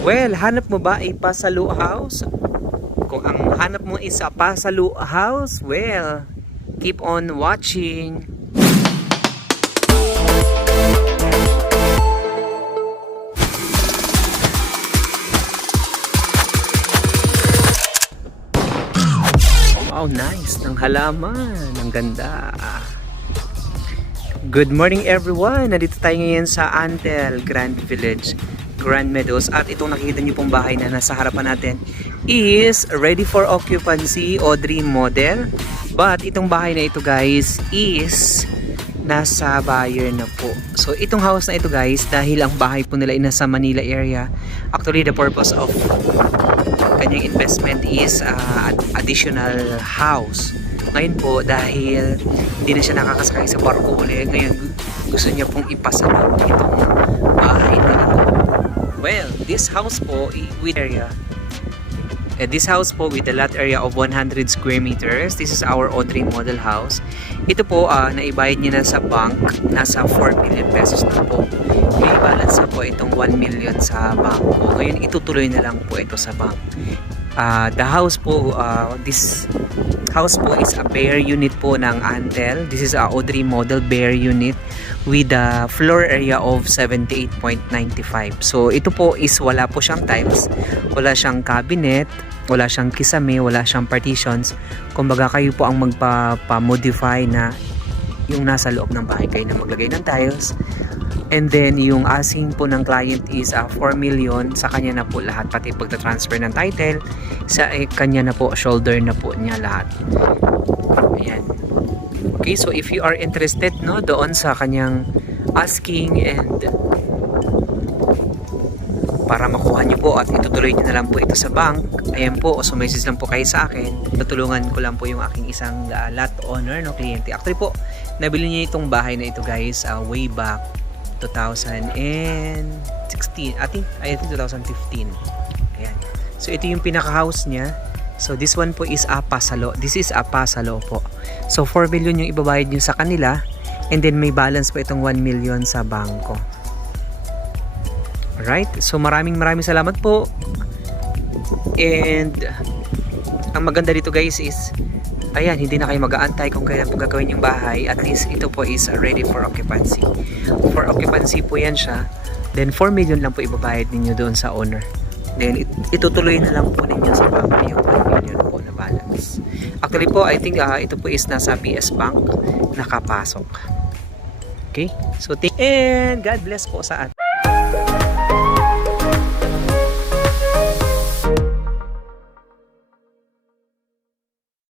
Well, hanap mo ba ay Pasalo House? Kung ang hanap mo is a Pasalo House, well, keep on watching. Wow, nice. Ng halaman. Ang ganda. Good morning everyone. Nandito tayo ngayon sa Antel Grand Village, Grand Meadows. At itong nakikita niyo pong bahay na nasa harapan natin is ready for occupancy o dream model. But itong bahay na ito guys is nasa buyer na po. So itong house na ito guys, dahil ang bahay po nila ay nasa Manila area, actually the purpose of kanyang investment is additional house. Ngayon po dahil hindi na siya nakakasakay sa barko uli, ngayon gusto niya pong ipasalaw itong bahay na ito. Well, this house po with the lot area of 100 square meters. This is our O3 model house. Ito po naibayad niya na sa bank, nasa 4 million pesos na po. May balance na po itong 1 million sa bangko. Ngayon itutuloy na lang po ito sa bank. The house po, this house po is a bare unit po ng Antel. This is a O3 model bare unit with a floor area of 78.95. So ito po is wala po siyang tiles, wala siyang cabinet, wala siyang kisame, wala siyang partitions. Kumbaga kayo po ang magpa-modify na yung nasa loob ng bahay, kayo na maglagay ng tiles. And then yung asking po ng client is 4 million, sa kanya na po lahat, pati pagta-transfer ng title sa kanya na po, shoulder na po niya lahat. Ayan. Okay, so if you are interested no doon sa kanyang asking and para makuha niyo po at itutuloy niyo na lang po ito sa bank, ayan po, o message lang po kayo sa akin. Tutulungan ko lang po yung aking isang lot owner, no, kliyente. Actually po, nabili niya itong bahay na ito guys way back 2016, I think 2015. Ayan. So ito yung pinaka-house niya. So this one po is a Pasalo. This is a Pasalo po. So 4 million yung ibabayad niyo sa kanila, and then may balance po itong 1 million sa bangko. Alright, so maraming salamat po. And ang maganda dito guys is, ayan, hindi na kayo mag-aantay kung kailan po gagawin yung bahay. At least ito po is ready for occupancy. For occupancy po yan siya. Then 4 million lang po ibabayad ninyo doon sa owner. Then itutuloy na lang po ninyo sa bank yung 1 million po na balance. Actually po, I think ito po is nasa PS Bank nakapasok. Okay, so and God bless po sa atin.